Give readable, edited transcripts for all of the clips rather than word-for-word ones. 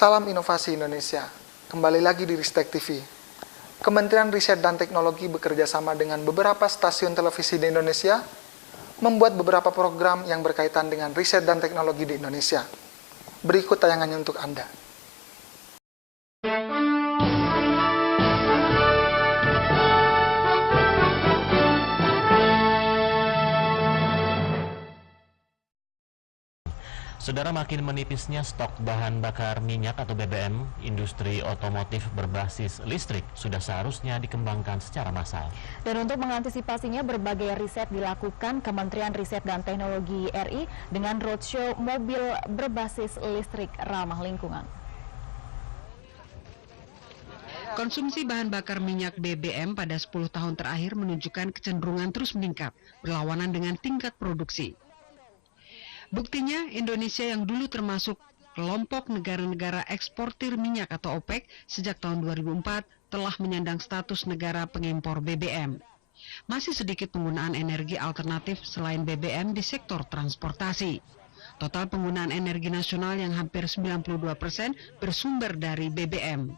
Salam Inovasi Indonesia. Kembali lagi di Ristek TV. Kementerian Riset dan Teknologi bekerja sama dengan beberapa stasiun televisi di Indonesia membuat beberapa program yang berkaitan dengan riset dan teknologi di Indonesia. Berikut tayangannya untuk Anda. Saudara, makin menipisnya stok bahan bakar minyak atau BBM, industri otomotif berbasis listrik sudah seharusnya dikembangkan secara massal. Dan untuk mengantisipasinya, berbagai riset dilakukan Kementerian Riset dan Teknologi RI dengan roadshow mobil berbasis listrik ramah lingkungan. Konsumsi bahan bakar minyak BBM pada 10 tahun terakhir menunjukkan kecenderungan terus meningkat, berlawanan dengan tingkat produksi. Buktinya, Indonesia yang dulu termasuk kelompok negara-negara eksportir minyak atau OPEC sejak tahun 2004 telah menyandang status negara pengimpor BBM. Masih sedikit penggunaan energi alternatif selain BBM di sektor transportasi. Total penggunaan energi nasional yang hampir 92% bersumber dari BBM.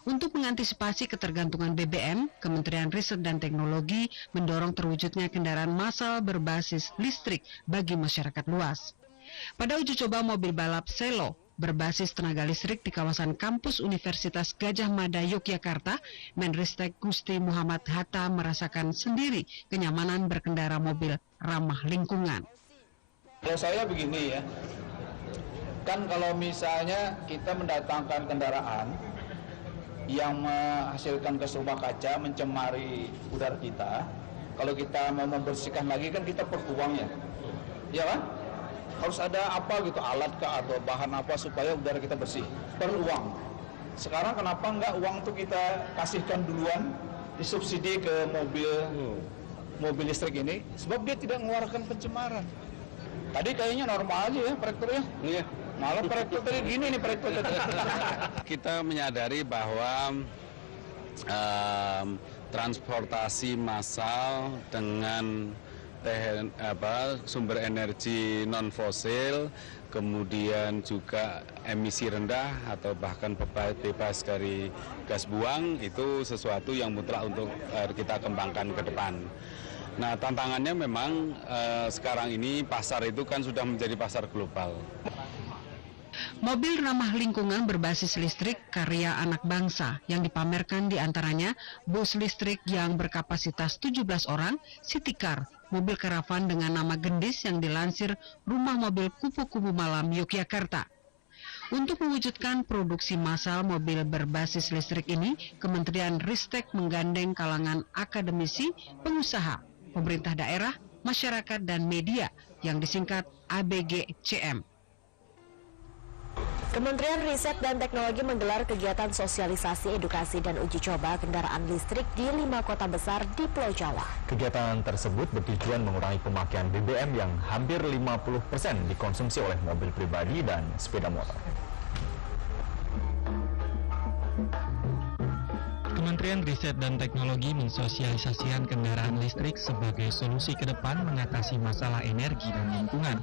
Untuk mengantisipasi ketergantungan BBM, Kementerian Riset dan Teknologi mendorong terwujudnya kendaraan massal berbasis listrik bagi masyarakat luas. Pada uji coba mobil balap Selo berbasis tenaga listrik di kawasan kampus Universitas Gadjah Mada, Yogyakarta, Menristek Gusti Muhammad Hatta merasakan sendiri kenyamanan berkendara mobil ramah lingkungan. Kalau saya begini ya, kan kalau misalnya kita mendatangkan kendaraan yang menghasilkan gas rumah kaca, mencemari udara kita, kalau kita mau membersihkan lagi kan kita perlu uang ya kan? Harus ada apa gitu, alat kah atau bahan apa supaya udara kita bersih, perlu uang. Sekarang kenapa enggak uang itu kita kasihkan duluan, disubsidi ke mobil listrik ini, sebab dia tidak mengeluarkan pencemaran. Tadi kayaknya normal aja ya proyektornya. Iya. Malah proyektor tadi gini nih proyektor tadi. Kita menyadari bahwa transportasi massal dengan sumber energi non fosil, kemudian juga emisi rendah atau bahkan bebas dari gas buang, itu sesuatu yang mutlak untuk kita kembangkan ke depan. Nah, tantangannya memang sekarang ini pasar itu kan sudah menjadi pasar global. Mobil ramah lingkungan berbasis listrik karya anak bangsa yang dipamerkan diantaranya bus listrik yang berkapasitas 17 orang, City Car, mobil karavan dengan nama Gendis yang dilansir Rumah Mobil Kupu-Kupu Malam Yogyakarta. Untuk mewujudkan produksi massal mobil berbasis listrik ini, Kementerian Ristek menggandeng kalangan akademisi, pengusaha, pemerintah daerah, masyarakat, dan media yang disingkat ABGCM. Kementerian Riset dan Teknologi menggelar kegiatan sosialisasi, edukasi, dan uji coba kendaraan listrik di 5 kota besar di Pulau Jawa. Kegiatan tersebut bertujuan mengurangi pemakaian BBM yang hampir 50% dikonsumsi oleh mobil pribadi dan sepeda motor. Kementerian Riset dan Teknologi mensosialisasikan kendaraan listrik sebagai solusi ke depan mengatasi masalah energi dan lingkungan.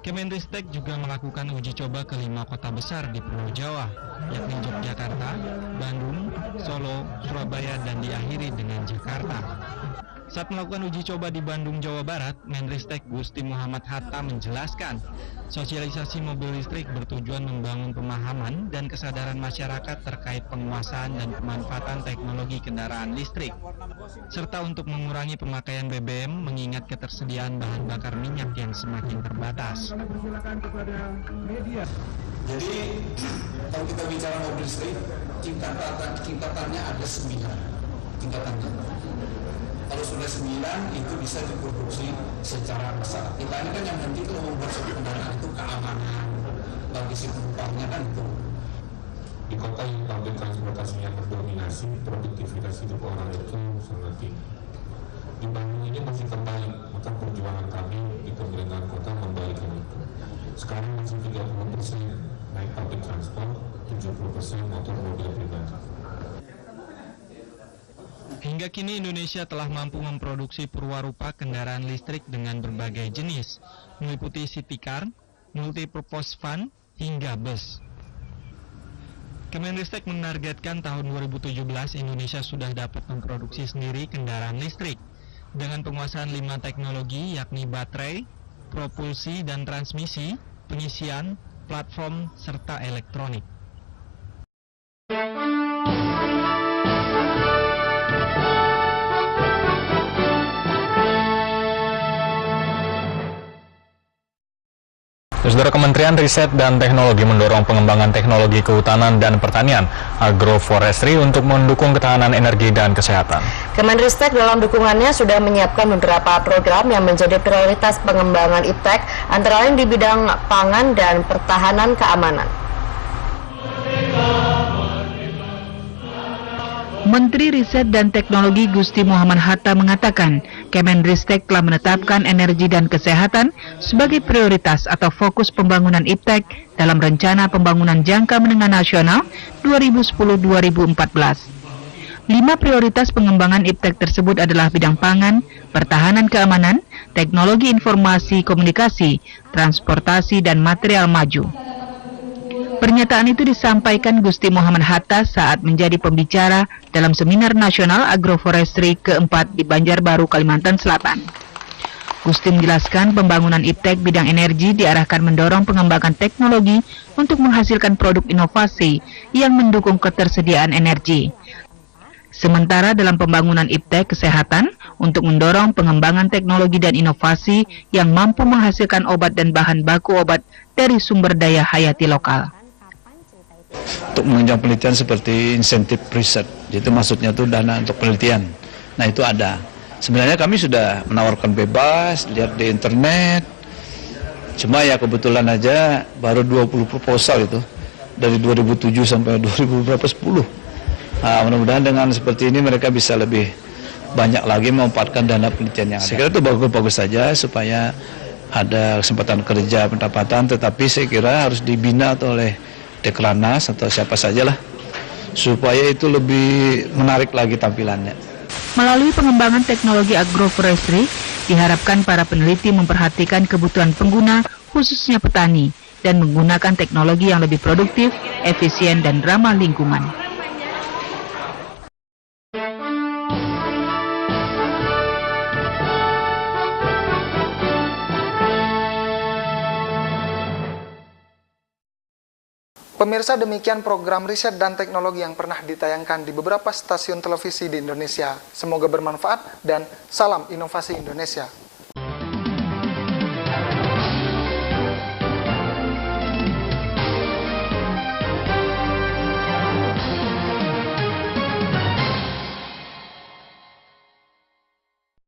Kemenristek juga melakukan uji coba ke 5 kota besar di Pulau Jawa, yakni Yogyakarta, Bandung, Solo, Surabaya, dan diakhiri dengan Jakarta. Saat melakukan uji coba di Bandung, Jawa Barat, Menristek Gusti Muhammad Hatta menjelaskan, sosialisasi mobil listrik bertujuan membangun pemahaman dan kesadaran masyarakat terkait penguasaan dan pemanfaatan teknologi kendaraan listrik, serta untuk mengurangi pemakaian BBM mengingat ketersediaan bahan bakar minyak yang semakin terbatas. Jadi kalau kita bicara mobil listrik, tingkatannya ada 9 tingkatannya. Kalau sudah 9 itu bisa diproduksi secara massal. Kita ini kan yang penting kalau membuat suatu kendaraan itu keamanan bagi si penumpangnya kan itu. Di kota yang publik transportasinya terdominasi, produktivitas hidup orang itu sangat tinggi. Di Bandung ini masih terbaik, maka perjuangan kami di pemerintahan kota membaikkan itu. Sekarang masih 30% naik public transport, 70% motor mobil pribadi. Hingga kini Indonesia telah mampu memproduksi perwarupa kendaraan listrik dengan berbagai jenis, meliputi city car, multi-purpose van, hingga bus. Kemenristek menargetkan tahun 2017 Indonesia sudah dapat memproduksi sendiri kendaraan listrik dengan penguasaan 5 teknologi yakni baterai, propulsi dan transmisi, pengisian, platform, serta elektronik. Saudara, Kementerian Riset dan Teknologi mendorong pengembangan teknologi kehutanan dan pertanian agroforestry untuk mendukung ketahanan energi dan kesehatan. Kemenristek dalam dukungannya sudah menyiapkan beberapa program yang menjadi prioritas pengembangan IPTEK, antara lain di bidang pangan dan pertahanan keamanan. Menteri Riset dan Teknologi Gusti Muhammad Hatta mengatakan, Kemenristek telah menetapkan energi dan kesehatan sebagai prioritas atau fokus pembangunan IPTEK dalam Rencana Pembangunan Jangka Menengah Nasional 2010-2014. 5 prioritas pengembangan IPTEK tersebut adalah bidang pangan, pertahanan keamanan, teknologi informasi komunikasi, transportasi, dan material maju. Pernyataan itu disampaikan Gusti Muhammad Hatta saat menjadi pembicara dalam Seminar Nasional Agroforestry keempat di Banjarbaru, Kalimantan Selatan. Gusti menjelaskan pembangunan IPTEK bidang energi diarahkan mendorong pengembangan teknologi untuk menghasilkan produk inovasi yang mendukung ketersediaan energi. Sementara dalam pembangunan IPTEK kesehatan untuk mendorong pengembangan teknologi dan inovasi yang mampu menghasilkan obat dan bahan baku obat dari sumber daya hayati lokal. Untuk menunjang penelitian seperti insentif riset, itu maksudnya tuh dana untuk penelitian. Nah itu ada. Sebenarnya kami sudah menawarkan bebas, lihat di internet. Cuma ya kebetulan aja baru 20 proposal itu dari 2007 sampai 2010. Nah, mudah-mudahan dengan seperti ini mereka bisa lebih banyak lagi memanfaatkan dana penelitian yang ada. Saya kira itu bagus-bagus saja supaya ada kesempatan kerja, pendapatan, tetapi saya kira harus dibina oleh Deklarnas atau siapa sajalah supaya itu lebih menarik lagi tampilannya. Melalui pengembangan teknologi agroforestry, diharapkan para peneliti memperhatikan kebutuhan pengguna, khususnya petani, dan menggunakan teknologi yang lebih produktif, efisien, dan ramah lingkungan. Pemirsa, demikian program riset dan teknologi yang pernah ditayangkan di beberapa stasiun televisi di Indonesia. Semoga bermanfaat dan salam inovasi Indonesia.